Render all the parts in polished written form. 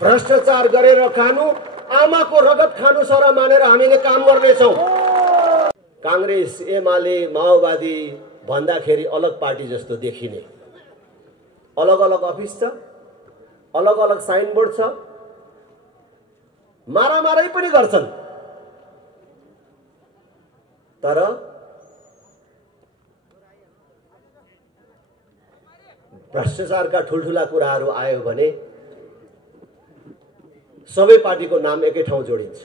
भ्रष्टाचार गरेर खानु, आमाको रगत खानु सर मानेर हामीले काम गर्नेछौँ। कांग्रेस, एमाले, माओवादी भन्दाखेरि अलग पार्टी जस्तो देखिने, अलग अलग अफिस छ, अलग अलग साइनबोर्ड छ, मारामारै पनि गर्छन्। तर भ्रष्टाचारका ठुलठुला कुराहरू आयो भने सबै पार्टीको नाम एकै ठाउँ जोडिन्छ।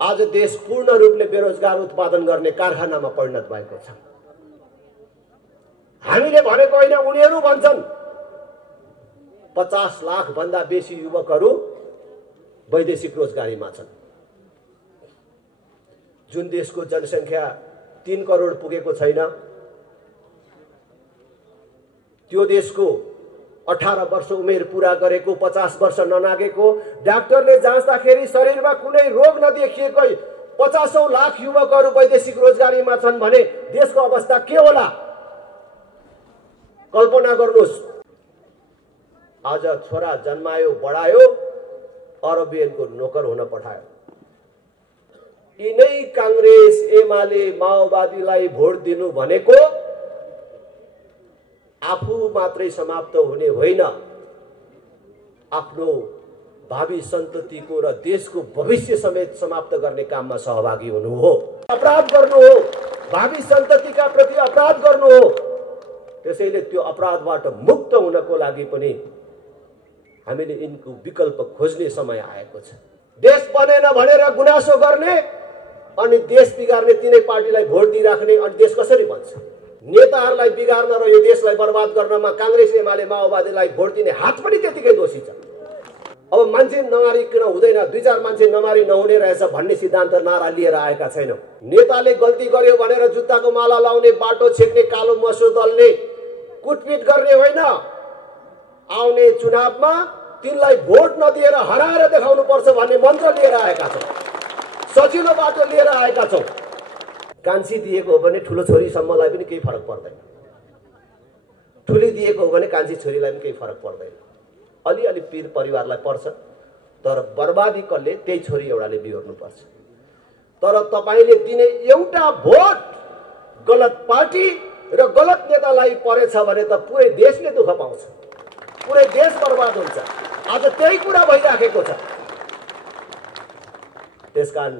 आज देश पूर्ण रूपले बेरोजगार उत्पादन गर्ने कारखानामा परिणत भएको छ। हामीले भनेको होइन, उनीहरू भन्छन्। 50 लाख भन्दा बेसी युवकहरू वैदेशिक रोजगारीमा छन्। जुन देशको जनसङ्ख्या 3 करोड पुगेको छैन, त्यो देशको 18 वर्ष उमेर पूरा गरेको, 50 वर्ष ननागेको, डाक्टरले जाँच्दाखेरि शरीरमा कुनै रोग नदेखिएकै 50औं लाख युवकहरू वैदेशिक रोजगारीमा छन् भने देशको अवस्था के होला? कल्पना गर्नुहोस्। आज छोरा जन्मायो, बढायो, अरबियनको नोकर हुन पठायो। यिनै कांग्रेस, एमाले, माओवादीलाई भोट दिनु भनेको आफू मात्रै समाप्त हुने होइन, आफ्नो भावी सन्ततिको र देशको भविष्य समेत समाप्त गर्ने काममा सहभागी हुनु हो। अपराध गर्नु हो, भावी सन्ततिका प्रति अपराध गर्नु हो। त्यसैले त्यो अपराधबाट मुक्त हुनको लागि पनि हामीले यिनको विकल्प खोज्ने समय आएको छ। देश बनेन भनेर गुनासो गर्ने अनि देश बिगार्ने तिनै पार्टीलाई भोट दिइराख्ने, अनि देश कसरी बन्छ? नेताहरूलाई बिगार्न र यो देशलाई बर्बाद गर्नमा कांग्रेस, एमाले, माओवादीलाई भोट दिने हात पनि त्यतिकै दोषी छ। अब मान्छे नमारिकन हुँदैन, 2-4 मान्छे नमारी नहुने रहेछ भन्ने सिद्धान्त नारा लिएर आएका छैनौं। नेताले गल्ती गर्यो भनेर जुत्ताको माला लाउने, बाटो छेक्ने, कालो मसो दल्ने, कुटपिट गर्ने होइन। आउने चुनावमा तिनलाई भोट नदिएर हराएर देखाउनु पर्छ भन्ने मन्त्र लिएर आएका छौं। सजिलो बाटो लिएर आएका छौं। कान्छी दिएको हो भने ठुलो छोरीसम्मलाई पनि केही फरक पर्दैन, ठुली दिएको हो भने कान्छी छोरीलाई पनि केही फरक पर्दैन। अलिअलि पीर परिवारलाई पर्छ, तर बर्बादी कसले? त्यही छोरी एउटाले बिहोर्नु पर्छ। तर तपाईले दिने एउटा भोट गलत पार्टी र गलत नेतालाई परेछ भने त पुरै देशले दुःख पाउँछ, पुरै देश बर्बाद हुन्छ। आज त्यही कुरा भइराखेको छ। त्यसकारण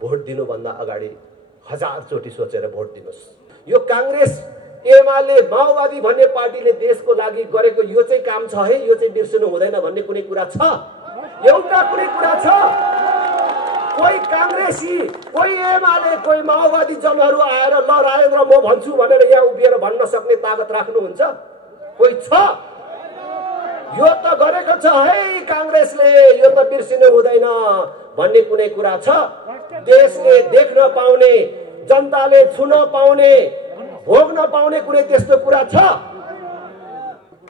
भोट दिनुभन्दा अगाडि 1000 चोटि सोचेर भोट दिनुस्। यो कांग्रेस, एमाले, माओवादी भन्ने पार्टीले देशको लागि गरेको यो चाहिँ काम छ है, यो चाहिँ बिर्सनु हुँदैन भन्ने कुनै कुरा छ? एउटा कुनै कुरा छ? कोही कांग्रेसी, कोही एमाले, कोही माओवादी जनहरू आएर ल राजेन्द्र म भन्छु भनेर यहाँ उभिएर भन्न सक्ने ताकत राख्नुहुन्छ? कोही छ? यो त गरेको छ है कांग्रेसले, यो त बिर्सिनु हुँदैन भन्ने कुनै कुरा छ? देशले देख्न पाउने, जनताले छुन पाउने, भोग्न पाउने कुनै त्यस्तो कुरा छ?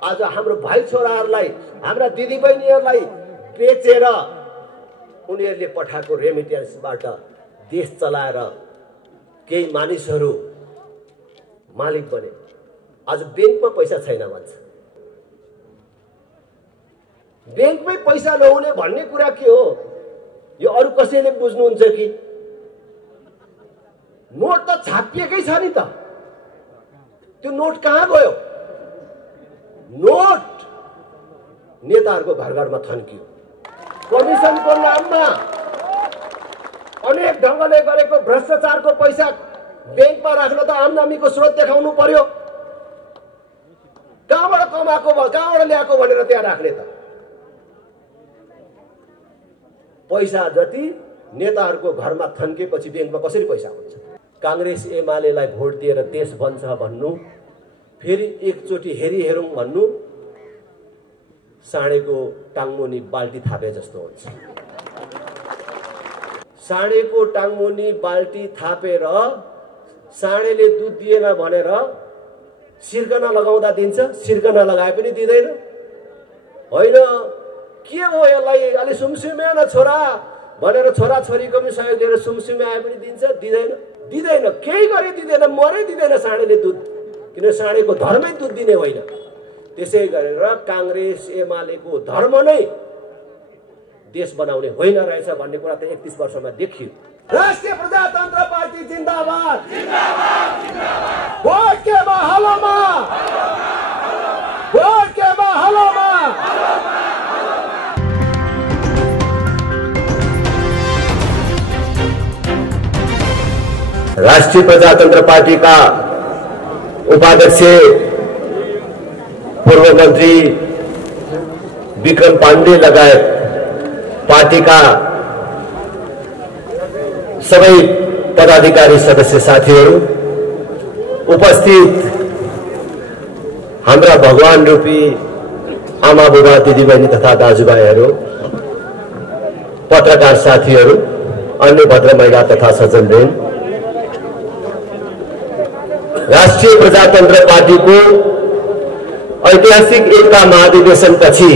आज हाम्रो भाइ छोराहरूलाई, हाम्रा दिदीबहिनीहरूलाई बेचेर उनीहरूले पठाएको रेमिटेन्सबाट देश चलाएर केही मानिसहरू मालिक बने। आज बैंकमा पैसा छैन भन्छ। बैंकमै पैसा नहुने भन्ने कुरा के हो? यो अरु कसैले बुझ्नुहुन्छ कि? नोट त छापिएकै छ नि त, त्यो नोट कहाँ गयो? नोट नेताहरूको घर घरमा थन्कियो। कमिसनको नाममा अनेक ढंगले गरेको भ्रष्टाचारको पैसा बैंकमा राख्न त आमदामीको स्रोत देखाउनु पर्यो। कहाँबाट कमाएको, कहाँबाट ल्याएको भनेर त्यहाँ राख्ने त? पैसा जति नेताहरूको घरमा थन्केपछि बैंकमा कसरी पैसा हुन्छ? कांग्रेस, एमालेलाई भोट दिएर देश बन्छ भन्नु, फेरि एकचोटि हेरी हेरौं भन्नु, साँडेको टाङमुनि बाल्टी थापे जस्तो हुन्छ। साँडेको टाङमुनि बाल्टी थापेर साँडेले दुध दिएन भनेर सिर्कना लगाउँदा दिन्छ, सिर्कना लगाए पनि दिँदैन। होइन, के हो यसलाई? अलि सुमसुमे न छोरा भनेर छोरा छोरीको पनि सहयोग लिएर सुमसुमे आए पनि दिन्छ, दिँदैन? दिँदैन, केही गरी दिँदैन, मरै दिँदैन साँडेले दुध। किन साँडेको धर्मै दुध दिने होइन। त्यसै गरेर कांग्रेस एमालेको धर्म नै देश बनाउने होइन रहेछ भन्ने कुरा त 31 वर्षमा देखियो। राष्ट्रिय प्रजातन्त्र पार्टी जिन्दाबाद जिन्दाबाद जिन्दाबाद। भोट के महलोमा भोट के महलोमा। राष्ट्रिय प्रजातंत्र पार्टी का उपाध्यक्ष पूर्व मंत्री विक्रम पांडे लगायत पार्टी का सबै पदाधिकारी सदस्य साथीहरू, उपस्थित हाम्रा भगवान रूपी आमा बुबा दिदीबहिनी तथा दाजुभाइहरू, पत्रकार साथीहरू, अन्य भद्र महिला तथा सज्जनवृन्द, राष्ट्रिय प्रजातन्त्र पार्टी को ऐतिहासिक एकता महाधिवेशनपछि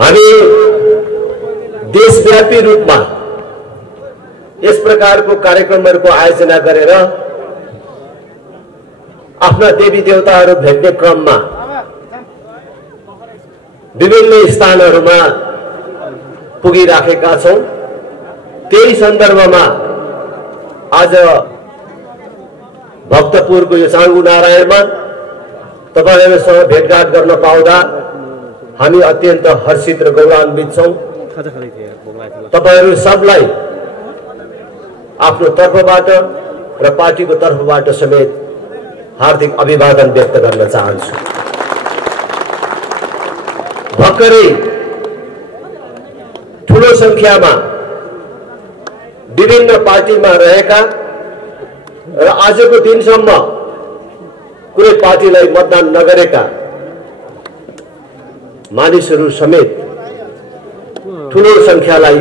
हामी देशव्यापी रूपमा यस प्रकारको कार्यक्रमहरूको आयोजना गरेर आफ्ना देवी देवताहरू भेट्ने क्रममा विभिन्न स्थानहरूमा पुगिराखेका छौं। त्यही सन्दर्भमा आज भक्तपुरको यो चांगु नारायणमा तपाईहरुसँग भेटघाट गर्न पाउँदा हामी अत्यन्त हर्षित र गौरवान्वित छौं। तपाईहरु सबलाई आफ्नो तर्फबाट र पार्टीको तर्फबाट समेत हार्दिक अभिवादन व्यक्त गर्न चाहन्छु। भर्खरै ठूलो संख्यामा विभिन्न पार्टीमा रहेका र आजको दिनसम्म कुनै पार्टीलाई मतदान नगरेका मानिसहरू समेत ठूलो संख्यालाई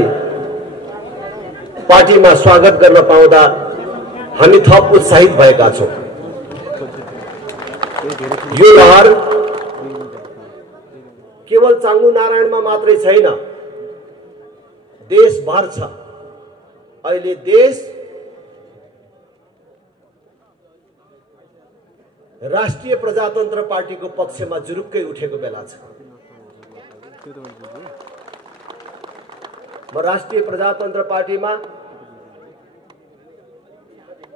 पार्टीमा स्वागत गर्न पाउँदा हामी थप उत्साहित भएका छौं। यो लहर केवल चांगु नारायणमा मात्रै छैन, देशभर छ। अहिले देश राष्ट्रिय प्रजातन्त्र पार्टीको पक्षमा जुरुक्कै उठेको बेला छ। म राष्ट्रिय प्रजातन्त्र पार्टीमा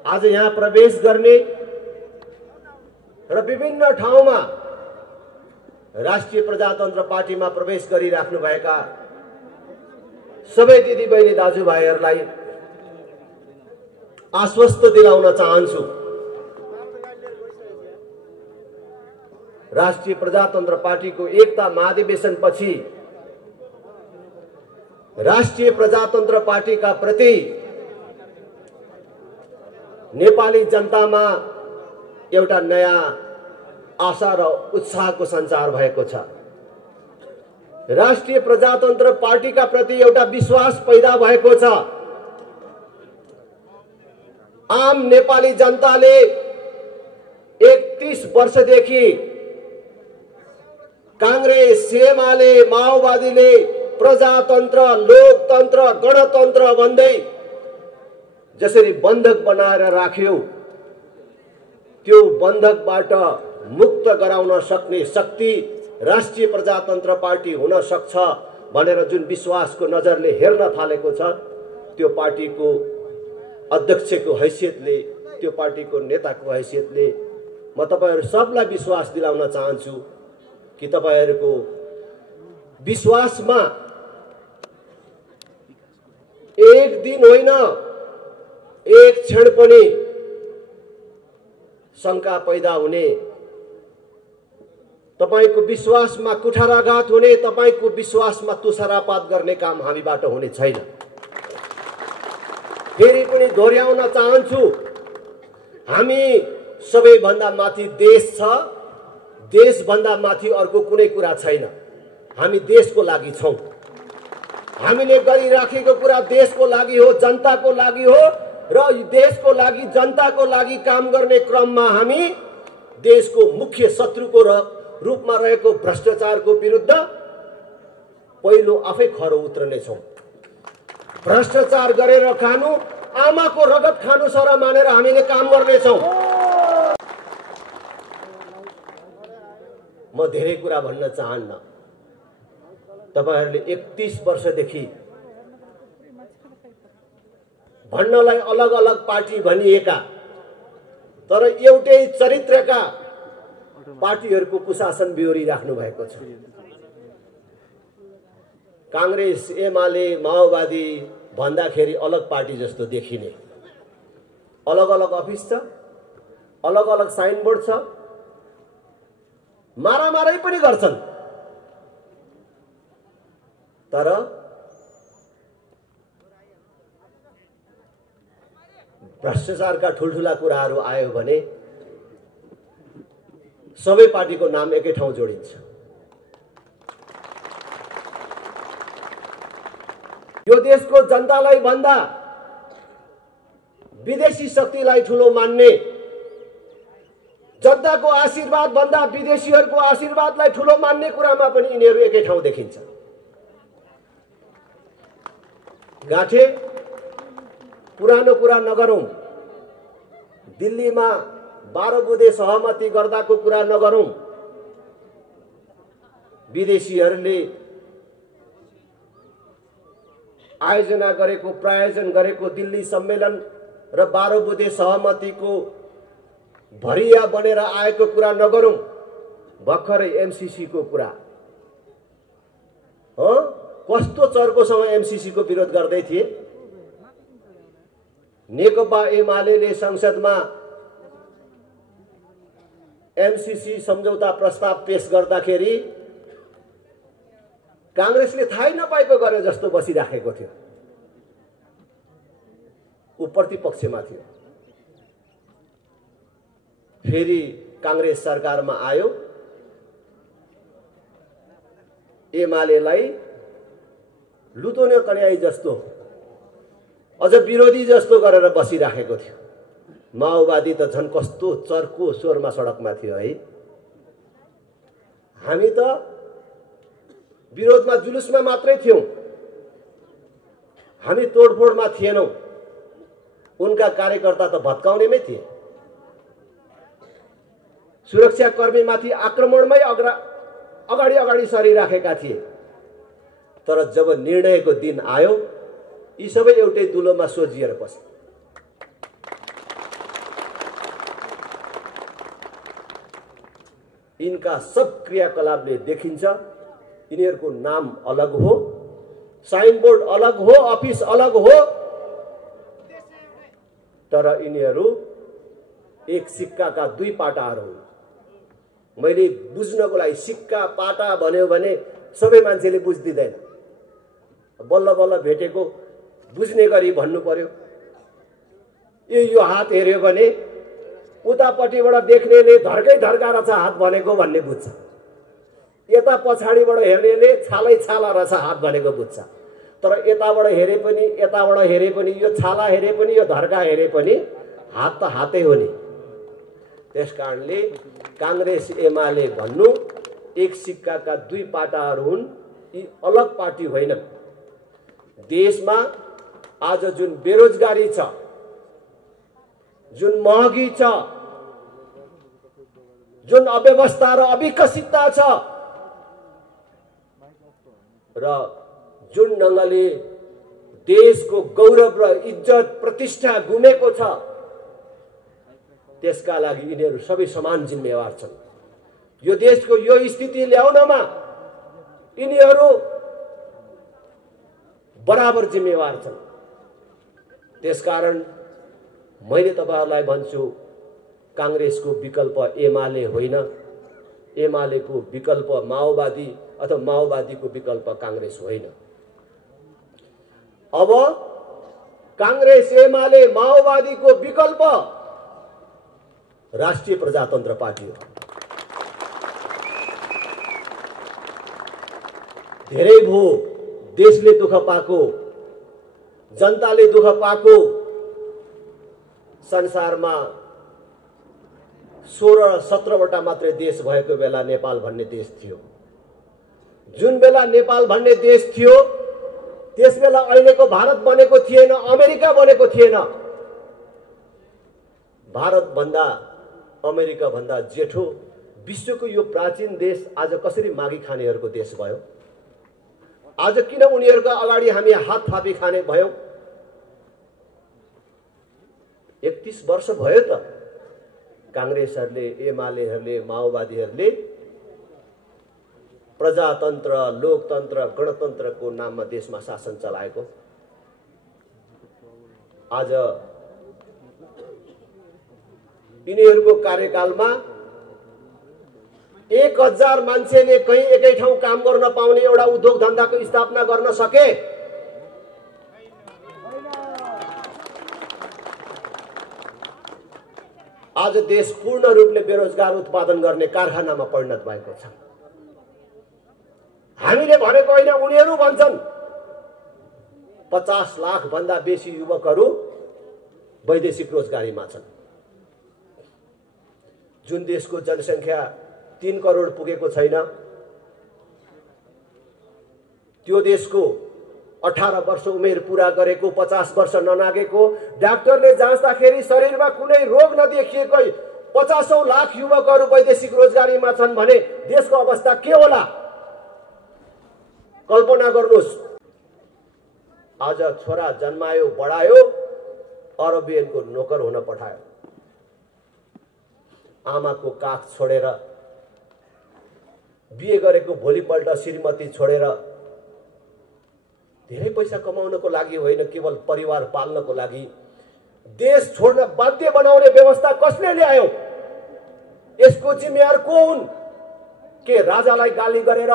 आज यहाँ प्रवेश गर्ने र विभिन्न ठाउँमा राष्ट्रिय प्रजातन्त्र पार्टीमा प्रवेश गरिराख्नु भएका सबै दिदीबहिनी दाजुभाइहरूलाई आश्वस्त दिलाउन चाहन्छु। राष्ट्रिय प्रजातन्त्र पार्टीको एकता महाधिवेशन पछि राष्ट्रिय प्रजातन्त्र पार्टीका प्रति नेपाली जनतामा एउटा नयाँ आशा र उत्साहको सञ्चार भएको छ। राष्ट्रिय प्रजातन्त्र पार्टीका प्रति एउटा विश्वास पैदा भएको छ। आम नेपाली जनताले 31 वर्षदेखि कांग्रेस, एमाले, माओवादीले प्रजातन्त्र, लोकतन्त्र, गणतन्त्र भन्दै जसरी बन्धक बनाएर राख्यो, त्यो बन्धकबाट मुक्त गराउन सक्ने शक्ति राष्ट्रिय प्रजातन्त्र पार्टी हुन सक्छ भनेर जुन विश्वासको नजरले हेर्न थालेको छ, त्यो पार्टीको अध्यक्षको हैसियतले, त्यो पार्टीको नेताको हैसियतले म तपाईहरु सबलाई विश्वास दिलाउन चाहन्छु कि तपाईहरुको विश्वासमा एक दिन होइन, एक क्षण पनि शंका पैदा हुने, तपाईको विश्वासमा कुठाराघात हुने, तपाईको विश्वासमा तुषारापात गर्ने काम हामीबाट हुने छैन। फेरि पनि दोहोर्याउन चाहन्छु, हामी सबैभन्दा माथि देश छ, देशभन्दा माथि अर्को कुनै कुरा छैन। हामी देशको लागि छौं। हामीले गरिराखेको कुरा देशको लागि हो, जनताको लागि हो र देशको लागि, जनताको लागि काम गर्ने क्रममा हामी देशको मुख्य शत्रुको रूपमा रहेको भ्रष्टाचारको विरुद्ध पहिलो आफै खरो उत्रने छौं। भ्रष्टाचार गरेर खानु आमाको रगत खानु छ र मानेर हामीले काम गर्नेछौँ। म धेरै कुरा भन्न चाहन्न। तपाईहरुले 31 वर्षदेखि भन्नलाई अलग अलग पार्टी भनिएका तर एउटै चरित्रका पार्टीहरूको कुशासन बिहोरी राख्नु भएको छ। कांग्रेस, एमाले, माओवादी भन्दाखेरि अलग पार्टी जस्तो देखिने, अलग अलग अफिस छ, अलग अलग साइनबोर्ड छ, मारामारै पनि गर्छन्। तर भ्रष्टाचारका ठुलठुला कुराहरू आयो भने सबै पार्टीको नाम एकै ठाउँ जोडिन्छ। यो देशको जनतालाई भन्दा विदेशी शक्तिलाई ठुलो मान्ने, जनताको आशीर्वाद भन्दा विदेशीहरूको आशीर्वादलाई ठुलो मान्ने कुरामा पनि यिनीहरू एकै ठाउँ देखिन्छ। गाँठे पुरानो कुरा नगरौं, दिल्लीमा 12 बुँदे सहमति गर्दाको कुरा नगरौं। विदेशीहरूले आयोजना गरेको, प्रायोजन गरेको दिल्ली सम्मेलन र 12 बुँदे सहमतिको भरिया बनेर आएको कुरा नगरौं। भर्खरै एमसीसी को कुरा कस्तो चर्कोसँग एमसीसी को विरोध गर्दै थिए। नेकपा एमाले संसदमा एमसीसी सम्झौता प्रस्ताव पेश गर्दाखेरि कांग्रेसले थाहै नपाएको गरे जस्तो बसिराखेको थियो। ऊ प्रतिपक्षमा थियो। फेरि कांग्रेस सरकारमा आयो, एमालेलाई लुतोने कन्याई जस्तो, अझ विरोधी जस्तो गरेर बसिराखेको थियो। माओवादी त झन् कस्तो चर्को स्वरमा सडकमा थियो है। हामी त विरोधमा जुलुसमा मात्रै थियौं, हामी तोडफोडमा थिएनौं। उनका कार्यकर्ता त भत्काउनेमै थिए। सुरक्षाकर्मीमाथि आक्रमणमै अगाडि अगाडि सरिराखेका थिए। तर जब निर्णयको दिन आयो, यी सबै एउटै दुलोमा सोझिएर बसे। इनका सब क्रियाकलापले देखिन्छ यिनीहरूको नाम अलग हो, साइनबोर्ड अलग हो, अफिस अलग हो, तर यिनीहरू एक सिक्काका दुई पाटाहरू हुन्। मैले बुझ्नको लागि सिक्का पाटा भन्यो भने सबै मान्छेले बुझ्दिदैन। बल्ल बल्ल भेटेको बुझ्ने गरी भन्नु पर्यो। यो हात हेर्यो भने उतापट्टिबाट देख्नेले धर्कै धर्का रहेछ हात भनेको भन्ने बुझ्छ। यता पछाडिबाट हेर्नेले छालै छाला रहेछ हात भनेको बुझ्छ। तर यताबाट हेरे पनि, यताबाट हेरे पनि, यो छाला हेरे पनि, यो धर्का हेरे पनि हात त हातै हो नि। त्यसकारणले कांग्रेस एमाले भन्नु एक सिक्काका दुई पाटाहरू हुन्। यी अलग पार्टी होइनन्। देशमा आज जुन बेरोजगारी छ, जुन महँगी छ, जुन अव्यवस्था र अविकसितता छ र जुन ढंगले देशको गौरव र इज्जत प्रतिष्ठा गुमेको छ, त्यसका लागि यिनीहरू सबै समान जिम्मेवार छन्। यो देशको यो स्थिति ल्याउनमा यिनीहरू बराबर जिम्मेवार छन्। त्यसकारण मैले तपाईहरुलाई भन्छु, कांग्रेसको विकल्प एमाले होइन, एमालेको विकल्प माओवादी अथवा माओवादीको विकल्प कांग्रेस होइन। अब कांग्रेस, एमाले, माओवादीको विकल्प राष्ट्रिय प्रजातन्त्र पार्टी हो। धेरै भो देशले दुःख पाएको, जनताले दुःख पाएको, संसारमा 16-17 वटा मात्रै देश भएको बेला नेपाल भन्ने देश थियो। जुन बेला नेपाल भन्ने देश थियो त्यसबेला अहिलेको भारत बनेको थिएन, अमेरिका बनेको थिएन। भारत भन्दा अमेरिका भन्दा जेठो विश्वको यो प्राचीन देश आज कसरी मागी खानेहरूको देश भयो? आज किन उनीहरूको अगाडि हामी हात थापी खाने भयौं? 31 वर्ष भयो त कांग्रेसहरूले, एमालेहरूले, माओवादीहरूले प्रजातन्त्र, लोकतन्त्र, गणतन्त्रको नाममा देशमा शासन चलाएको। आज यिनीहरूको कार्यकालमा 1000 मान्छेले कहीँ एकै ठाउँ काम गर्न पाउने एउटा उद्योग धन्दाको स्थापना गर्न सके। आज देश पूर्ण रूपले बेरोजगार उत्पादन गर्ने कारखानामा परिणत भएको छ। हामीले भनेको होइन, उनीहरू भन्छन्। 50 लाख भन्दा बेसी युवकहरू वैदेशिक रोजगारीमा छन्। जुन देशको जनसंख्या 3 करोड पुगेको छैन, त्यो देशको 18 वर्ष उमेर पूरा गरेको, 50 वर्ष ननागेको, डाक्टरले जाँच्दाखेरि शरीरमा कुनै रोग नदेखिएको 50औं लाख युवकहरू वैदेशिक रोजगारीमा छन् भने देशको अवस्था के होला? कल्पना गर्नुहोस्। आज छोरा जन्मायो, बढायो, अरबियनको नोकर हुन पठायो। आमाको काख छोडेर, बिहे गरेको भोलिपल्ट श्रीमती छोडेर, धेरै पैसा कमाउनको लागि होइन, केवल परिवार पाल्नको लागि देश छोड्न बाध्य बनाउने व्यवस्था कसले ल्यायो? यसको जिम्मेवार को हुन्? के राजालाई गाली गरेर,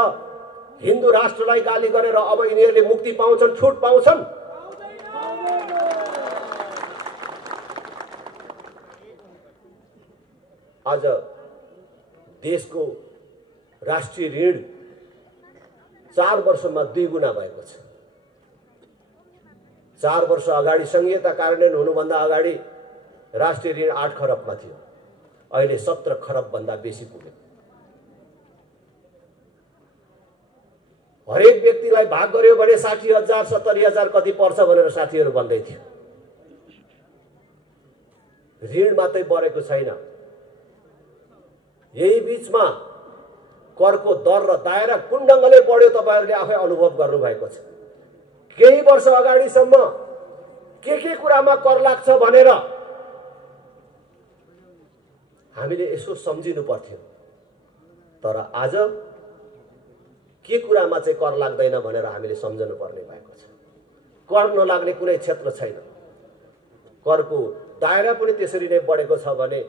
हिन्दू राष्ट्रलाई गाली गरेर अब यिनीहरूले मुक्ति पाउँछन्, छुट पाउँछन्? आज देशको राष्ट्रिय ऋण 4 वर्षमा 2 गुना भएको छ। 4 वर्ष अगाडि संहिता कार्यान्वयन हुनुभन्दा अगाडि राष्ट्रिय ऋण 8 खरबमा थियो, अहिले 17 खरब भन्दा बेसी पुग्यो। हरेक व्यक्तिलाई भाग गर्यो भने 60,000 70,000 कति पर्छ भनेर साथीहरू भन्दै थियो। ऋण मात्रै बढेको छैन, यही बीचमा करको दर र दायरा कुन ढङ्गले बढ्यो तपाईहरुले आफै अनुभव गर्नुभएको छ। केही वर्ष अगाडिसम्म के कुरामा कर लाग्छ भनेर हामीले यसो सम्झिनु पर्थ्यो, तर आज के कुरामा चाहिँ कर लाग्दैन भनेर हामीले सम्झनु पर्ने भएको छ। कर नलाग्ने कुनै क्षेत्र छैन। करको दायरा पनि त्यसरी नै बढेको छ भने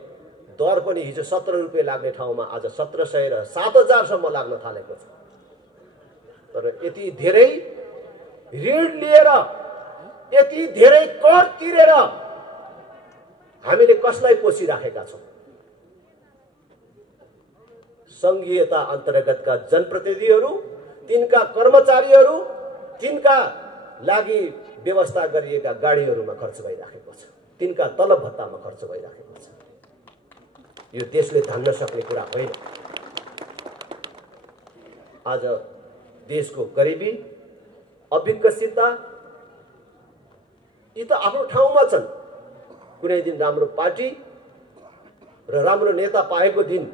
दर पनि हिजो 17 रुपैयाँ लाग्ने ठाउँमा आज 1700 र 7000 सम्म लाग्न थालेको छ। तर यति धेरै ऋण लिएर, यति धेरै कर तिरेर हामीले कसलाई पोसिराखेका छौं? संघीयता अन्तर्गतका जनप्रतिनिधिहरू, तिनका कर्मचारीहरू, तिनका लागि व्यवस्था गरिएका गाडीहरूमा खर्च भइराखेको छ, तिनका तलब भत्तामा खर्च भइराखेको छ। यो देशले धान्न सक्ने कुरा होइन। आज देशको गरिबी, अविकसितता यी त आफ्नो ठाउँमा छन्। कुनै दिन राम्रो पार्टी र राम्रो नेता पाएको दिन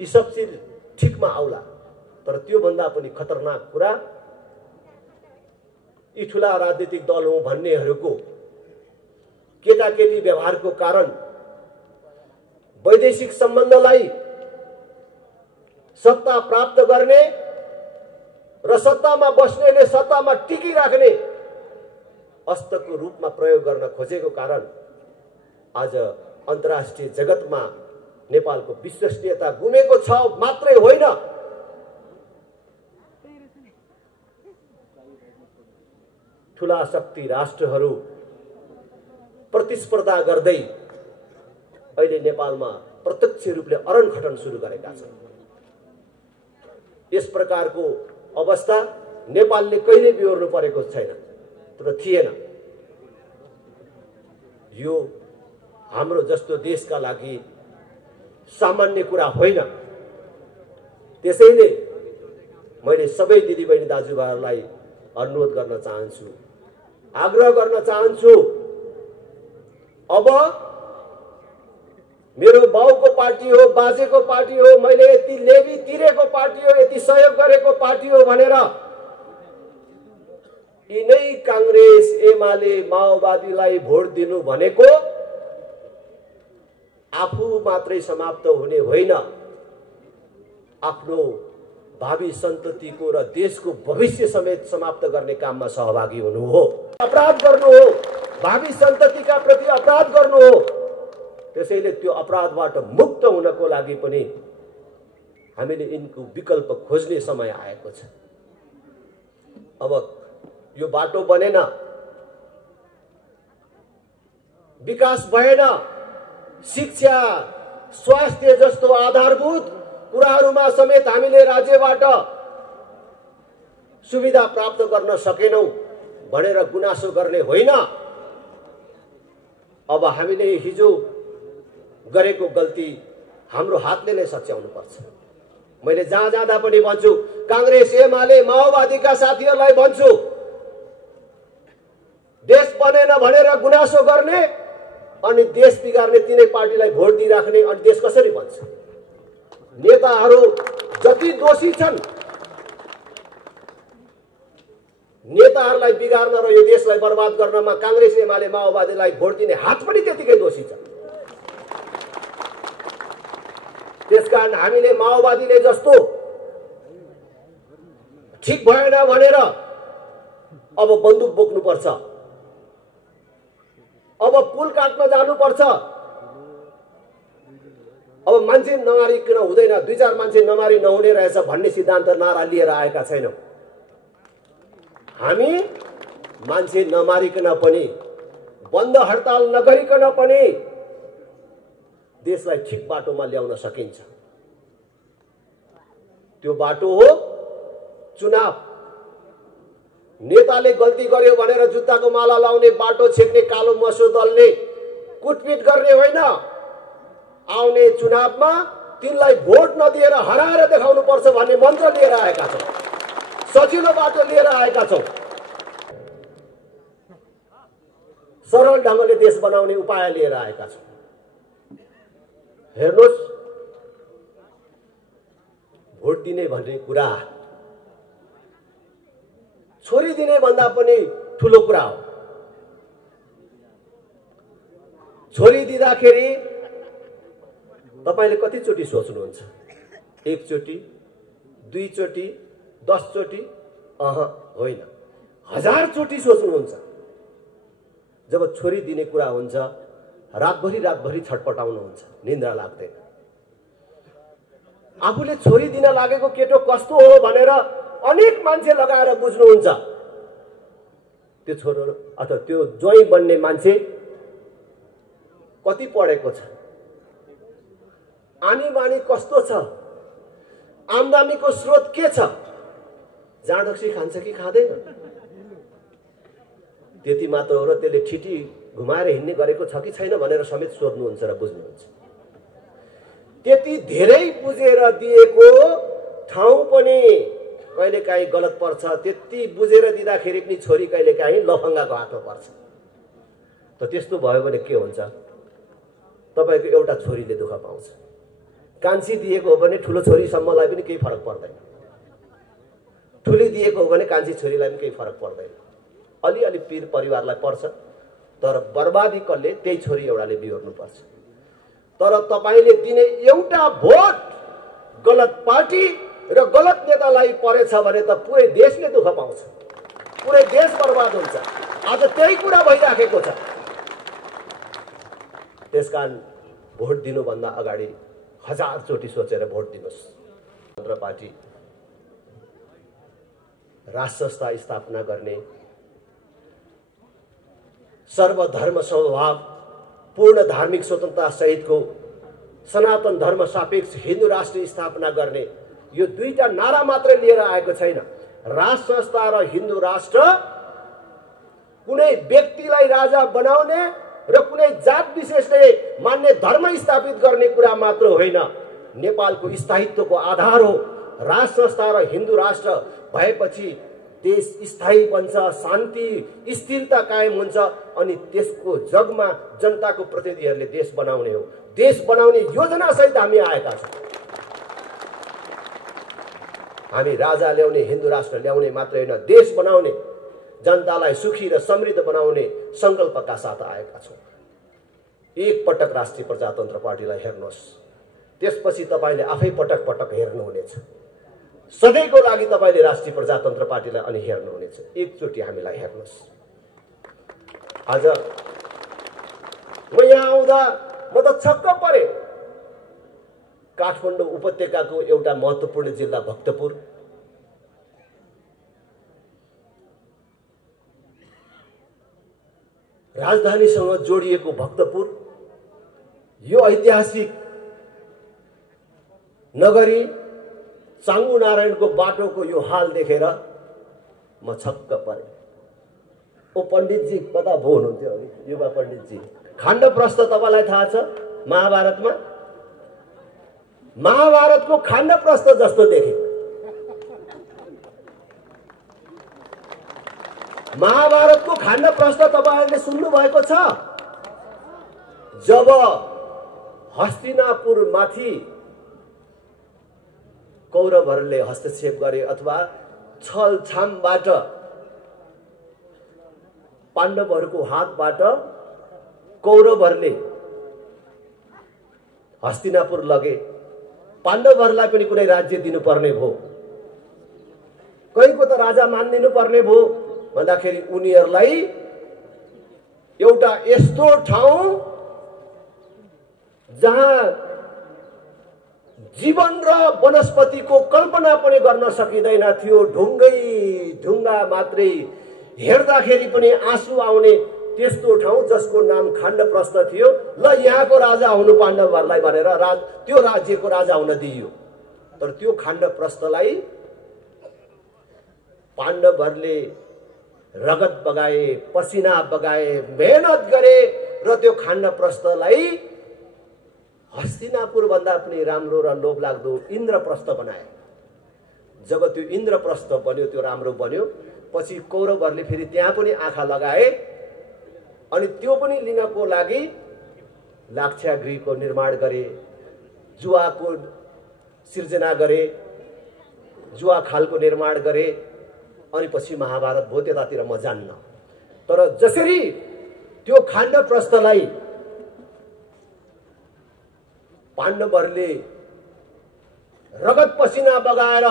यी सब चिज ठिकमा आउला, तर त्यो भन्दा पनि खतरनाक कुरा यी ठूला राजनीतिक दल हुँ भन्नेहरूको केटाकेटी व्यवहारको कारण वैदेशिक सम्बन्धलाई सत्ता प्राप्त गर्ने र सत्तामा बस्नेले सत्तामा टिकिराख्ने अस्त्रको रूपमा प्रयोग गर्न खोजेको कारण आज अन्तर्राष्ट्रिय जगतमा नेपालको विश्वसनीयता गुमेको छ मात्रै होइन, ठूला शक्ति राष्ट्रहरू प्रतिस्पर्धा गर्दै अहिले नेपालमा प्रत्यक्ष रूपले अरणखटन सुरु गरेका छन्। यस प्रकारको अवस्था नेपालले कहिले बिहोर्नु परेको छैन, तर थिएन। यो हाम्रो जस्तो देशका लागि सामान्य कुरा होइन। त्यसैले मैले सबै दिदीबहिनी दाजुभाइहरूलाई अनुरोध गर्न चाहन्छु, आग्रह गर्न चाहन्छु। अब मेरो बाउको पार्टी हो, बाजेको पार्टी हो, मैले यति लेबी तिरेको पार्टी हो, यति सहयोग गरेको पार्टी हो भनेर यिनै कांग्रेस एमाले माओवादीलाई भोट दिनु भनेको आफू मात्रै समाप्त हुने होइन, आफ्नो भावी सन्ततिको र देशको भविष्य समेत समाप्त गर्ने काममा सहभागी हुनु हो, अपराध गर्नु हो, भावी सन्ततिका प्रति अपराध गर्नु हो। त्यसैले त्यो अपराधबाट मुक्त हुनको लागि पनि हामीले यिनको विकल्प खोज्ने समय आएको छ। अब यो बाटो बनेन, विकास भएन, शिक्षा स्वास्थ्य जस्तो आधारभूत कुराहरूमा समेत हामीले राज्यबाट सुविधा प्राप्त गर्न सकेनौं भनेर गुनासो गर्ने होइन। अब हामीले हिजो गरेको गल्ती हाम्रो हातले नै सच्याउनु पर्छ। मैले जहाँ जाँदा पनि भन्छु, कांग्रेस एमाले माओवादीका साथीहरूलाई भन्छु, देश बनेन भनेर गुनासो गर्ने अनि देश बिगार्ने तिनै पार्टीलाई भोट दिइराख्ने, अनि देश कसरी बन्छ? नेताहरू जति दोषी छन्, नेताहरूलाई बिगार्न र यो देशलाई बर्बाद गर्नमा कांग्रेस एमाले माओवादीलाई भोट दिने हात पनि त्यतिकै दोषी छ। त्यसकारण हामीले माओवादीले जस्तो ठीक भएन भनेर अब बन्दुक बोक्नुपर्छ, अब पुल काट्न जानुपर्छ, अब मान्छे नमारिकन हुँदैन, 2-4 मान्छे नमारी नहुने रहेछ भन्ने सिद्धान्त नारा लिएर आएका छैनौं। हामी मान्छे नमारिकन पनि, बन्द हडताल नगरिकन पनि देशलाई ठिक बाटोमा ल्याउन सकिन्छ। त्यो बाटो हो चुनाव। नेताले गल्ती गर्यो भनेर जुत्ताको माला लाउने, बाटो छेक्ने कालो मसो दलले कुटपिट गर्ने होइन। आउने चुनावमा तिनलाई भोट नदिएर हराएर देखाउनु पर्छ भन्ने मन्त्र लिएर आएका छौं, सजिलो बाटो लिएर आएका छौं। सरल ढंगले देश बनाउने उपाय लिएर आएका छौं। हेर्नुहोस्, भोट दिने भन्ने कुरा छोरी दिने भन्दा पनि ठूलो कुरा हो। छोरी दिँदाखेरि तपाईले कतिचोटी सोच्नुहुन्छ? 1 चोटी, 2 चोटी, 10 चोटी? होइन, 1000 चोटी सोच्नुहुन्छ। जब छोरी दिने कुरा हुन्छ, रातभरि छटपटाउनुहुन्छ, निन्द्रा लाग्दैन। आफूले छोरी दिन लागेको केटो कस्तो हो भनेर अनेक मान्छे लगाएर बुझ्नुहुन्छ। त्यो छोरो अथवा त्यो ज्वाइँ बन्ने मान्छे कति पढेको छ, आनी बानी कस्तो छ, आम्दानीको स्रोत के छ, जाँडक्सी खान्छ कि खाँदैन, त्यति मात्र हो र त्यसले ठिटी घुमाएर हिँड्ने गरेको छ कि छैन भनेर समेत सोध्नुहुन्छ र बुझ्नुहुन्छ। त्यति धेरै बुझेर दिएको ठाउँ पनि कहिलेकाहीँ गलत पर्छ। त्यति बुझेर दिँदाखेरि पनि छोरी कहिलेकाहीँ लफङ्गाको हातमा पर्छ। त त्यस्तो भयो भने के हुन्छ? तपाईको एउटा छोरीले दुःख पाउँछ। कान्छी दिएको हो भने ठुलो छोरीसम्मलाई पनि केही फरक पर्दैन, ठुली दिएको हो भने कान्छी छोरीलाई पनि केही फरक पर्दैन। अलिअलि पीर परिवारलाई पर्छ, तर बर्बादी कसले? त्यही छोरी एउटाले बिहोर्नु पर्छ। तर तपाईले दिने एउटा भोट गलत पार्टी र गलत नेतालाई परेछ भने त पुरै देशले दुःख पाउँछ, पुरै देश बर्बाद हुन्छ। आज त्यही कुरा भइराखेको छ। त्यसकारण भोट दिनुभन्दा अगाडि 1000 चोटी सोचेर भोट दिनुहोस्। जनता पार्टी राष्ट्र संस्था स्थापना गर्ने, सर्वधर्म समभाव, पूर्ण धार्मिक स्वतन्त्रता सहितको सनातन धर्म सापेक्ष हिन्दू राष्ट्र स्थापना गर्ने, यो दुईटा नारा मात्र लिएर आएको छैन। राष्ट्र संस्था र हिन्दू राष्ट्र कुनै व्यक्तिलाई राजा बनाउने र कुनै जात विशेषले मान्ने धर्म स्थापित गर्ने कुरा मात्र होइन, नेपालको स्थायित्वको आधार हो। राष्ट्र संस्था र हिन्दू राष्ट्र भएपछि देश स्थायी बन्छ, शान्ति स्थिरता कायम हुन्छ अनि त्यसको जगमा जनताको प्रतिनिधिहरूले देश बनाउने हो। देश बनाउने योजना सहित हामी आएका छौँ। हामी राजा ल्याउने, हिन्दू राष्ट्र ल्याउने मात्रै होइन, देश बनाउने, जनतालाई सुखी र समृद्ध बनाउने संकल्पका साथ आएका छौँ। एक पटक राष्ट्रिय प्रजातन्त्र पार्टीलाई हेर्नुहोस्, त्यसपछि तपाईले आफै पटक पटक हेर्नुहुनेछ। सधैँको लागि तपाईले राष्ट्रिय प्रजातन्त्र पार्टीलाई अनि हेर्नुहुनेछ। एकचोटि हामीलाई हेर्नुहोस्। आज म यहाँ आउँदा म त छक्क परे। काठमाडौँ उपत्यकाको एउटा महत्त्वपूर्ण जिल्ला भक्तपुर, राजधानीसँग जोडिएको भक्तपुर, यो ऐतिहासिक नगरी चाङ्गु नारायणको बाटोको यो हाल देखेर म छक्क परे। ओ पण्डितजी कता भो हुनुहुन्थ्यो अघि? युवा पण्डितजी, खाण्डप्रस्थ तपाईलाई थाहा छ? महाभारतमा महाभारतको खाण्डप्रस्थ जस्तो देखे। महाभारतको खाण्डप्रस्थ तपाईहरुले सुन्नु भएको छ? जब हस्तिनापुर माथि कौरवहरूले हस्तक्षेप गरे अथवा छलछामबाट पाण्डवहरूको हातबाट कौरवहरूले हस्तिनापुर लगे, पाण्डवहरूलाई पनि कुनै राज्य दिनुपर्ने भो, कहीँको त राजा मानिदिनु पर्ने भो भन्दाखेरि उनीहरूलाई एउटा यस्तो ठाउँ जहाँ जीवन र वनस्पतिको कल्पना पनि गर्न सकिँदैन थियो, ढुङ्गै ढुङ्गा मात्रै, हेर्दाखेरि पनि आँसु आउने त्यस्तो ठाउँ जसको नाम खाण्डप्रस्थ थियो। ल यहाँको राजा हुनु पाण्डवहरूलाई भनेर त्यो राज्यको राजा हुन दिइयो। तर त्यो खाण्डप्रस्थलाई पाण्डवहरूले रगत बगाए, पसिना बगाए, मेहनत गरे र त्यो खाण्डप्रस्थलाई हस्तिनापुर भन्दा पनि राम्रो र लोभलाग्दो इन्द्रप्रस्थ बनाए। जब त्यो इन्द्रप्रस्थ बन्यो, त्यो राम्रो बन्यो, पछि कौरवहरूले फेरि त्यहाँ पनि आँखा लगाए अनि त्यो पनि लिनको लागि लाक्षागृहको निर्माण गरे, जुवाको सिर्जना गरे, जुवा खालको निर्माण गरे अनि पछि महाभारत भयो। त्यतातिर म जान्न, तर जसरी त्यो खाण्डप्रस्थलाई पाण्डवहरूले रगत पसिना बगाएर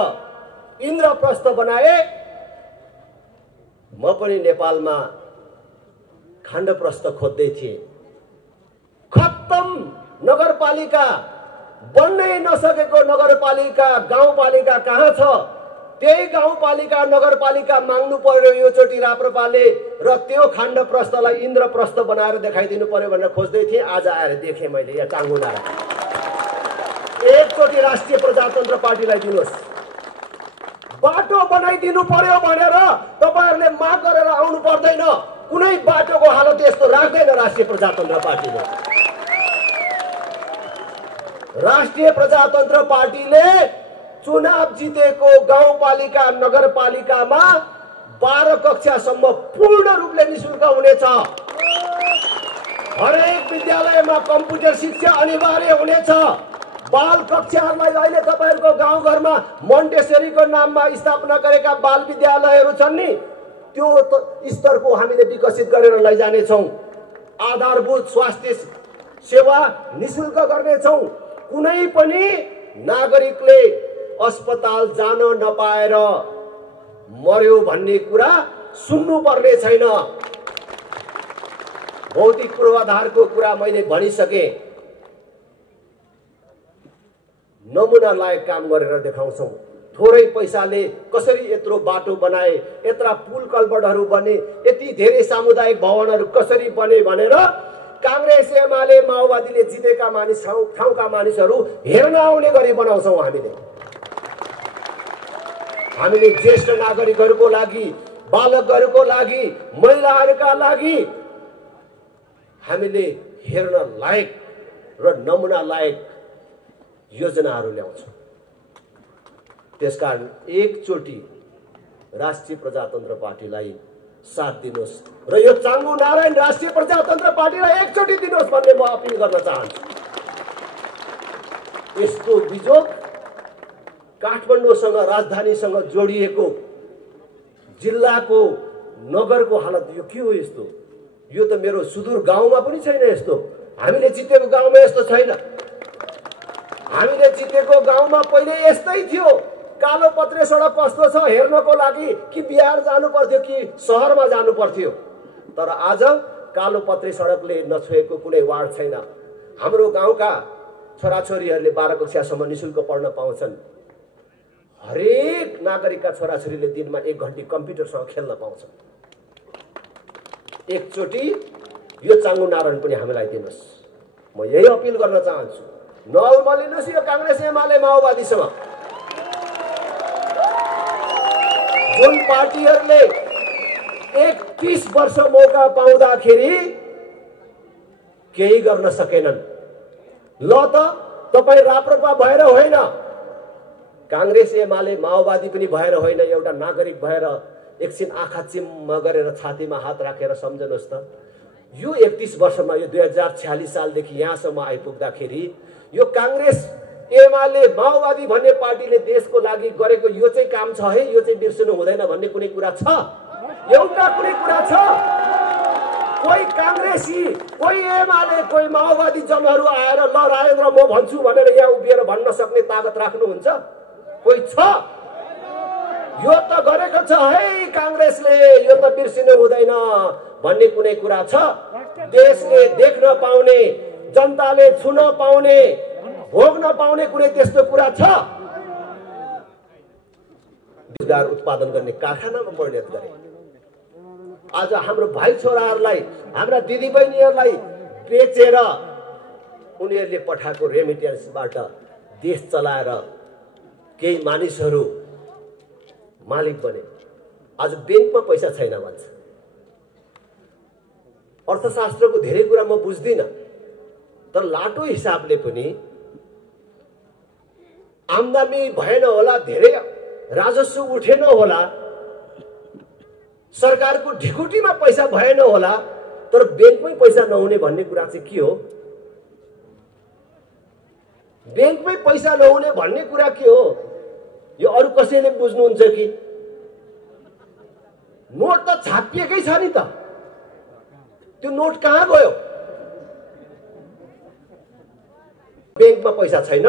इन्द्रप्रस्थ बनाए, म पनि नेपालमा खाण्डप्रस्थ खोज्दै थिएँ। खत्तम नगरपालिका, बन्नै नसकेको नगरपालिका, गाउँपालिका कहाँ छ? त्यही गाउँपालिका नगरपालिका माग्नु पर्यो योचोटि राप्रपाले र त्यो खाण्डप्रस्थलाई इन्द्रप्रस्थ बनाएर देखाइदिनु पर्यो भनेर खोज्दै थिएँ। आज आएर देखेँ मैले यहाँ चाङ्गु नारायण। एकचोटि राष्ट्रिय प्रजातन्त्र पार्टीलाई दिनुहोस्, बाटो बनाइदिनु पर्यो भनेर तपाईहरुले माग गरेर आउनु पर्दैन। कुनै बाटोको हालत यस्तो राख्दैन राष्ट्रिय प्रजातन्त्र पार्टीले। राष्ट्रिय प्रजातन्त्र पार्टीले चुनाव जितेको गाउँपालिका नगरपालिकामा 12 कक्षासम्म पूर्ण रूपले निशुल्क हुनेछ। हरेक विद्यालयमा कम्प्युटर शिक्षा अनिवार्य हुनेछ। बाल कक्षाहरूलाई अहिले तपाईहरुको गाउँघरमा मोन्टेसरीको नाममा स्थापना गरेका बाल विद्यालयहरू छन् नि, त्यो स्तरको हामीले विकसित गरेर लैजानेछौँ। आधारभूत स्वास्थ्य सेवा निशुल्क गर्नेछौँ। कुनै पनि नागरिकले अस्पताल जान नपाएर मर्यो भन्ने कुरा सुन्नु पर्ने छैन। भौतिक पूर्वाधारको कुरा मैले भनिसके। नमुना लायक काम गरेर देखाउँछौँ। थोरै पैसाले कसरी यत्रो बाटो बनाए, यत्रा पुल कल्भर्टहरू बने, यति धेरै सामुदायिक भवनहरू कसरी बने भनेर कांग्रेस एमाले माओवादीले जितेका ठाउँका मानिसहरू हेर्न आउने गरी बनाउँछौँ। हामीले ज्येष्ठ नागरिकहरूको लागि, बालकहरूको लागि, महिलाहरूका लागि हामीले हेर्न लायक र नमुना लायक योजनाहरू ल्याउँछौँ। त्यसकारण एकचोटि राष्ट्रिय प्रजातन्त्र पार्टीलाई साथ दिनुहोस् र यो चाङ्गु नारायण राष्ट्रिय प्रजातन्त्र पार्टीलाई एकचोटि दिनुहोस् भन्ने म अपिल गर्न चाहन्छु। यस्तो बिजोग काठमाडौँसँग राजधानीसँग जोडिएको जिल्लाको नगरको हालत यो के हो? यस्तो यो त मेरो सुदूर गाउँमा पनि छैन। यस्तो हामीले जितेको गाउँमा यस्तो छैन। हामीले जितेको गाउँमा पहिले यस्तै थियो। कालो पत्रे सडक कस्तो छ हेर्नको लागि कि बिहार जानु पर्थ्यो कि शहरमा जानु पर्थ्यो। तर आज कालो पत्रे सडकले नछोएको कुनै वार्ड छैन। हाम्रो गाउँका छोराछोरीहरूले 12 कक्षासम्म निशुल्क पढ्न पाउँछन्। हरेक नागरिकका छोराछोरीले दिनमा 1 घण्टी कम्प्युटरसँग खेल्न पाउँछन्। एकचोटि यो चाङ्गु नारायण पनि हामीलाई दिनुहोस्। म यही अपिल गर्न चाहन्छु। नअल्मलिनुहोस् यो कांग्रेस एमाले माओवादीसँग। जुन पार्टीहरूले 31 वर्ष मौका पाउँदाखेरि केही गर्न सकेनन्। ल त तपाई राप्रपा भएर होइन, कांग्रेस एमाले माओवादी पनि भएर होइन, एउटा नागरिक भएर एकछिन आँखा चिम्म गरेर छातीमा हात राखेर सम्झनुहोस् त। यो 31 वर्षमा यो 2046 सालदेखि यहाँसम्म आइपुग्दाखेरि यो कांग्रेस एमाले माओवादी भन्ने पार्टीले देशको लागि गरेको यो चाहिँ काम छ है, यो चाहिँ बिर्सनु हुँदैन भन्ने कुनै कुरा छ? एउटा कुनै कुरा छ? कोही कांग्रेसी, कोही एमाले, कोही माओवादी जनहरू आएर ल राजेन्द्र म भन्छु भनेर यहाँ उभिएर भन्न सक्ने ताकत राख्नुहुन्छ? कोही छ? यो त गरेको छ है कांग्रेसले, यो त बिर्सिनु हुँदैन भन्ने कुनै कुरा छ? देशले देख्न पाउने, जनताले छुन पाउने, भोग्न पाउने कुनै त्यस्तो कुरा छ? रोजगार उत्पादन गर्ने कारखानामा परिणत गरे। आज हाम्रो भाइ छोराहरूलाई, हाम्रा दिदी बहिनीहरूलाई बेचेर उनीहरूले पठाएको रेमिटेन्सबाट देश चलाएर केही मानिसहरू मालिक बने। आज बैंकमा पैसा छैन भन्छ। अर्थशास्त्रको धेरै कुरा म बुझ्दिन, तर लाटो हिसाबले पनि आम्दानी भएन होला, धेरै राजस्व उठेन होला, सरकारको ढिकुटीमा पैसा भएन होला, तर बैंकमै पैसा नहुने भन्ने कुरा चाहिँ के हो? बैंकमै पैसा नहुने भन्ने कुरा के हो? यो अरु कसैले बुझ्नुहुन्छ कि? नोट त छापिएकै छ नि त, त्यो नोट कहाँ गयो? बैंकमा पैसा छैन।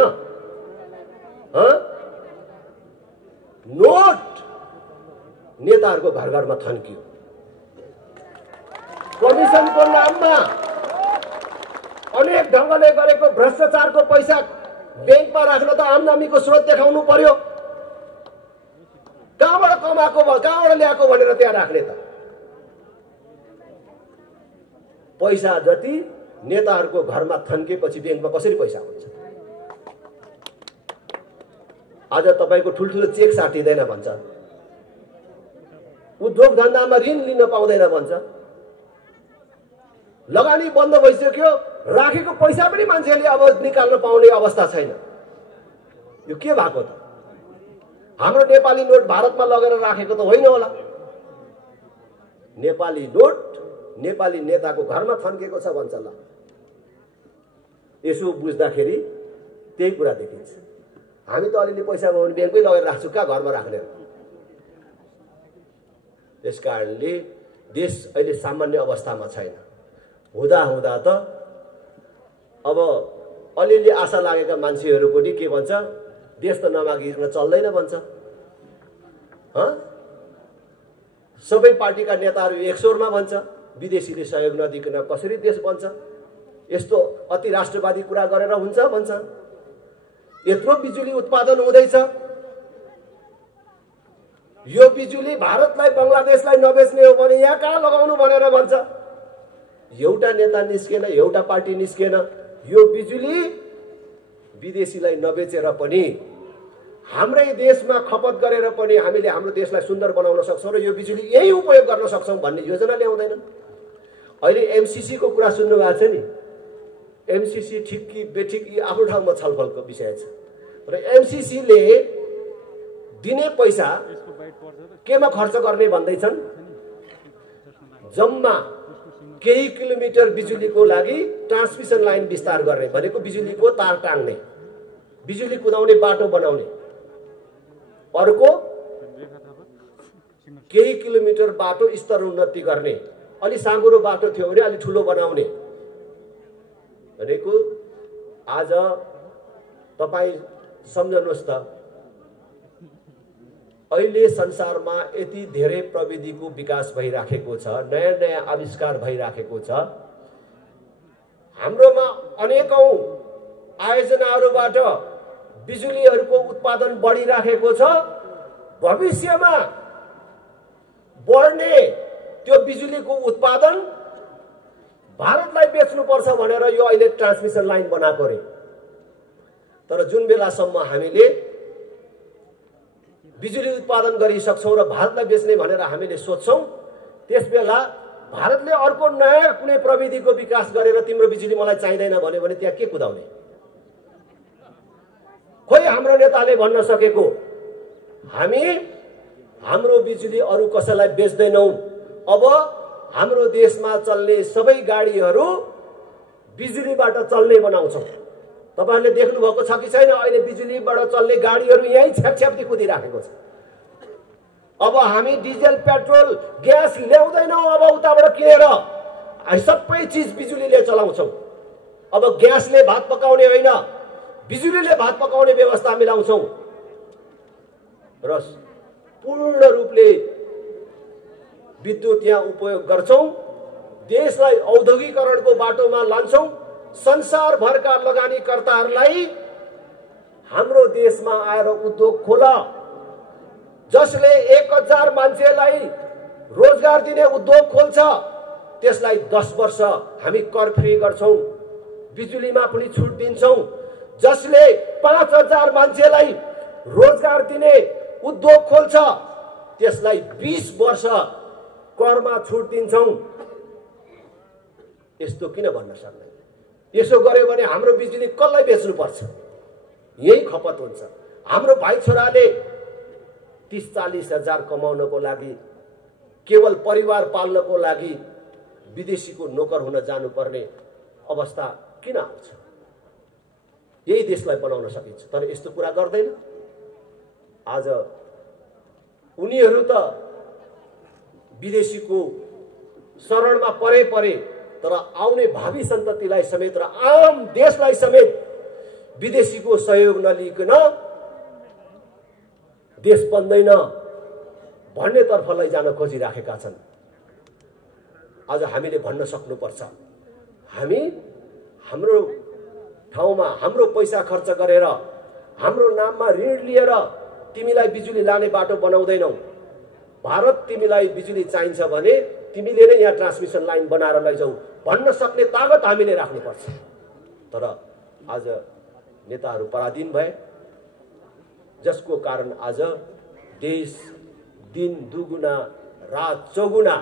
नोट नेताहरूको घर घरमा थन्कियो। कमिसनको नाममा अनेक ढंगले गरेको भ्रष्टाचारको पैसा बैंकमा राख्न त आम्दानीको स्रोत देखाउनु पर्यो। कहाँबाट कमाएको, कहाँबाट ल्याएको भनेर त्यहाँ राख्ने त? पैसा जति नेताहरूको घरमा थन्केपछि बैंकमा कसरी पैसा हुन्छ? आज तपाईको ठुलठुलो चेक साटिँदैन भन्छ, उद्योग धन्दामा ऋण लिन पाउँदैन भन्छ, लगानी बन्द भइसक्यो, राखेको पैसा पनि मान्छेले अब निकाल्न पाउने अवस्था छैन। यो के भएको त? हाम्रो नेपाली नोट भारतमा लगेर राखेको त होइन होला? नेपाली नोट नेपाली नेताको घरमा थन्केको छ भन्छ। ल यसो बुझ्दाखेरि त्यही कुरा देखिन्छ। हामी त अलिअलि पैसा भयो भने बैंकमै लगेर राख्छु, कहाँ घरमा राख्ने? त्यसकारणले देश अहिले सामान्य अवस्थामा छैन। हुँदा हुँदा त अब अलिअलि आशा लागेका मान्छेहरू पनि के भन्छ, देश त नमागिकन चल्दैन भन्छ। सबै पार्टीका नेताहरू एक स्वरमा भन्छ, विदेशीले सहयोग नदिकन कसरी देश बन्छ? यस्तो अति राष्ट्रवादी कुरा गरेर हुन्छ भन्छ। यत्रो बिजुली उत्पादन हुँदैछ, यो बिजुली भारतलाई बंगलादेशलाई नबेच्ने हो भने यहाँ कहाँ लगाउनु भनेर भन्छ। एउटा नेता निस्केन, एउटा पार्टी निस्केन। यो बिजुली विदेशीलाई नबेचेर पनि हाम्रै देशमा खपत गरेर पनि हामीले हाम्रो देशलाई सुन्दर बनाउन सक्छौं र यो बिजुली यही उपयोग गर्न सक्छौं भन्ने योजना ल्याउँदैनन्। अहिले एमसीसी को कुरा सुन्नु भएको छ नि? एमसीसी ठिक कि बेठिक आफ्नो ठाउँमा छलफलको विषय छ। र एमसीसी ले दिने पैसा केमा खर्च गर्ने भन्दैछन्? जम्मा केही किलोमिटर बिजुलीको लागि ट्रान्समिसन लाइन विस्तार गर्ने भनेको बिजुलीको तार टाङ्ने, बिजुली कुदाउने बाटो बनाउने, अर्को केही किलोमिटर बाटो स्तर उन्नति गर्ने, अलि साँगुरो बाटो थियो भने अलि ठुलो बनाउने भनेको आज तपाईं सम्झनुहोस् त, अहिले संसारमा यति धेरै प्रविधिको विकास भइराखेको छ, नयाँ नयाँ आविष्कार भइराखेको छ, हाम्रोमा अनेकौं आयोजनाहरूबाट बिजुलीहरूको उत्पादन बढिराखेको छ। भविष्यमा बढ्ने त्यो बिजुलीको उत्पादन भारतलाई बेच्नुपर्छ भनेर यो अहिले ट्रान्समिसन लाइन बनाएको रे। तर जुन बेलासम्म हामीले बिजुली उत्पादन गरिसक्छौं र भारतलाई बेच्ने भनेर हामीले सोच्छौं, त्यसबेला भारतले अर्को नयाँ कुनै प्रविधिको विकास गरेर तिम्रो बिजुली मलाई चाहिँदैन भन्यो भने त्यहाँ के कुदाउने? खोइ हाम्रो नेताले भन्न सकेको हामी हाम्रो बिजुली अरू कसैलाई बेच्दैनौं, अब हाम्रो देशमा चल्ने सबै गाडीहरू बिजुलीबाट चल्ने बनाउँछौं। तपाईहरुले देख्नु भएको छ कि छैन? अहिले बिजुलीबाट चल्ने गाडीहरू यही छ्यापछ्याप्ती कुदिराखेको छ। अब हामी डिजल पेट्रोल ग्यास ल्याउँदैनौं, अब उताबाट किनेर सबै चीज बिजुलीले चलाउँछौं। अब ग्यासले भात पकाउने होइन, बिजुलीले भात पकाउने व्यवस्था मिलाउँछौं र पूर्ण रूपले विद्युत यहाँ उपयोग गर्छौं। देशलाई औद्योगिकरणको बाटोमा लान्छौं। संसारभरका लगानीकर्ताहरूलाई हाम्रो देशमा आएर उद्योग खोल, जसले 1000 मान्छेलाई रोजगार दिने उद्योग खोल्छ त्यसलाई 10 वर्ष हामी कर फ्री गर्छौं, बिजुलीमा पनि छुट दिन्छौं। जसले 5000 मान्छेलाई रोजगार दिने उद्योग खोल्छ त्यसलाई 20 वर्ष करमा छुट दिन्छौं। यस्तो किन भन्न सक्दैन? यसो गर्यो भने हाम्रो बिजुली कसलाई बेच्नुपर्छ? यही खपत हुन्छ। हाम्रो भाइ छोराले 30-40 हजार कमाउनको लागि, केवल परिवार पाल्नको लागि विदेशीको नोकर हुन जानुपर्ने अवस्था किन आउँछ? यही देशलाई बनाउन सकिन्छ, तर यस्तो कुरा गर्दैन। आज उनीहरू त विदेशीको शरणमा परे, तर आउने भावी सन्ततिलाई समेत र आम देशलाई समेत विदेशीको सहयोग नलिकन देश बन्दैन भन्ने तर्फ लैजान खोजिराखेका छन्। आज हामीले भन्न सक्नुपर्छ, हामी हाम्रो ठाउँमा हाम्रो पैसा खर्च गरेर, हाम्रो नाममा ऋण लिएर तिमीलाई बिजुली लाने बाटो बनाउँदैनौ। भारत तिमीलाई बिजुली चाहिन्छ भने तिमीले नै यहाँ ट्रान्समिसन लाइन बनाएर लैजाऊ भन्न सक्ने तागत हामीले राख्नुपर्छ। तर आज नेताहरू पराधीन भए, जसको कारण आज देश दिन दुगुना रात चौगुना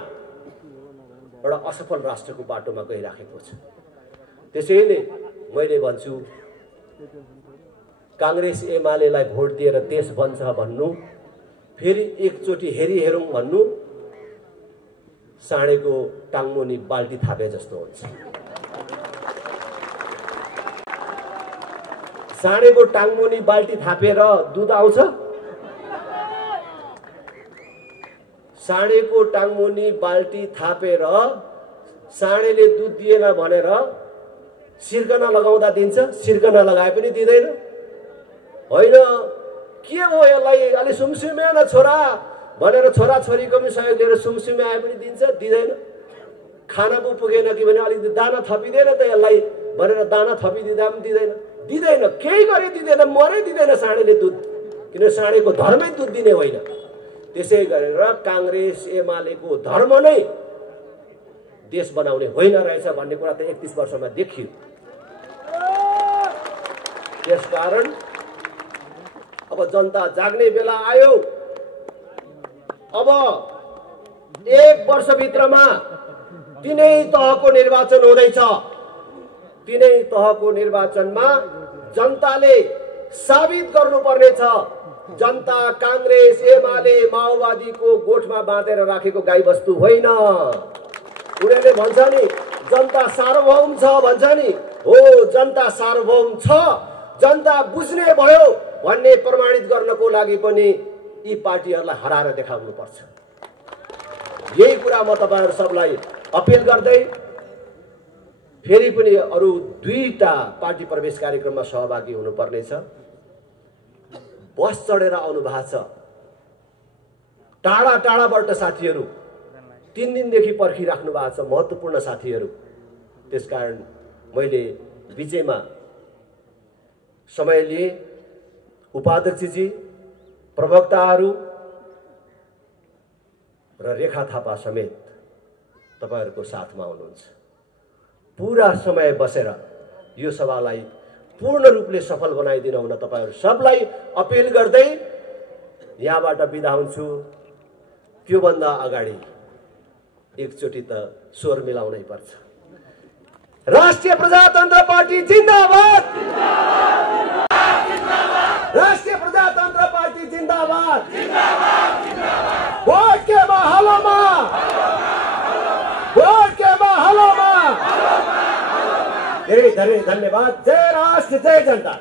एउटा असफल राष्ट्रको बाटोमा गइराखेको छ। त्यसैले मैले भन्छु, कांग्रेस एमालेलाई भोट दिएर देश बन्छ भन्नु, फेरि एकचोटि हेरी हेरौं भन्नु साँडेको टाङमुनि बाल्टी थापे जस्तो हुन्छ। साँडेको टाङमुनि बाल्टी थापेर दुध आउँछ? साँडेको टाङमुनि बाल्टी थापेर साँडेले दुध दिएन भनेर सिर्कना लगाउँदा दिन्छ? सिर्कना लगाए पनि दिँदैन। होइन, के हो यसलाई अलि सुमसुमे न छोरा भनेर छोरा छोरीको पनि सहयोग लिएर सुमसुमे आए पनि दिन्छ? दिँदैन। खाना पो पुगेन कि भने अलिकति दाना थपिँदैन त यसलाई भनेर दाना थपिदिँदा पनि दिँदैन। केही गरी दिँदैन, मरै दिँदैन साँडेले दुध, किन साँडेको धर्मै दुध दिने होइन। त्यसै गरेर कांग्रेस एमालेको धर्म नै देश बनाउने होइन रहेछ भन्ने कुरा त 31 वर्षमा देखियो। त्यसकारण अब जनता जाग्ने बेला आयो। अब 1 वर्षभित्रमा 3 तहको निर्वाचन हुँदैछ। 3 तहको निर्वाचनमा जनताले साबित गर्नुपर्नेछ जनता कांग्रेस एमाले माओवादीको गोठमा बाँधेर राखेको गाईबस्तु होइन। उनीहरूले भन्छ नि जनता सार्वभौम छ भन्छ नि, हो जनता सार्वभौम छ, जनता बुझ्ने भयो भन्ने प्रमाणित गर्नको लागि पनि यी पार्टीहरूलाई हराएर देखाउनु पर्छ। यही कुरा म तपाईहरु सबलाई अपिल गर्दै फेरि पनि अरु दुईटा पार्टी प्रवेश कार्यक्रममा सहभागी हुनुपर्ने छ। बस चढेर आउनु भएको छ टाढा टाढाबाट साथीहरु, 3 दिनदेखि पर्खिराख्नु भएको छ महत्त्वपूर्ण साथीहरु। त्यसकारण मैले बीचैमा समय लिए उपाध्यक्षजी, प्रवक्ताहरू र रेखा थापा समेत तपाईहरुको साथमा हुनुहुन्छ। पूरा समय बसेर यो सभालाई पूर्ण रूपले सफल बनाइदिन हुन तपाईहरु सबलाई अपिल गर्दै यहाँबाट बिदा हुन्छु। त्यो भन्दा अगाडि एकचोटी त स्वर मिलाउनै पर्छ। राष्ट्रिय प्रजातन्त्र पार्टी जिन्दाबाद, राष्ट्रिय प्रजातन्त्र पार्टी जिन्दाबाद, भोट के बहालोमा, भोट के बहालोमा। धेरै धेरै धन्यवाद। जय राष्ट्र, जय जनता।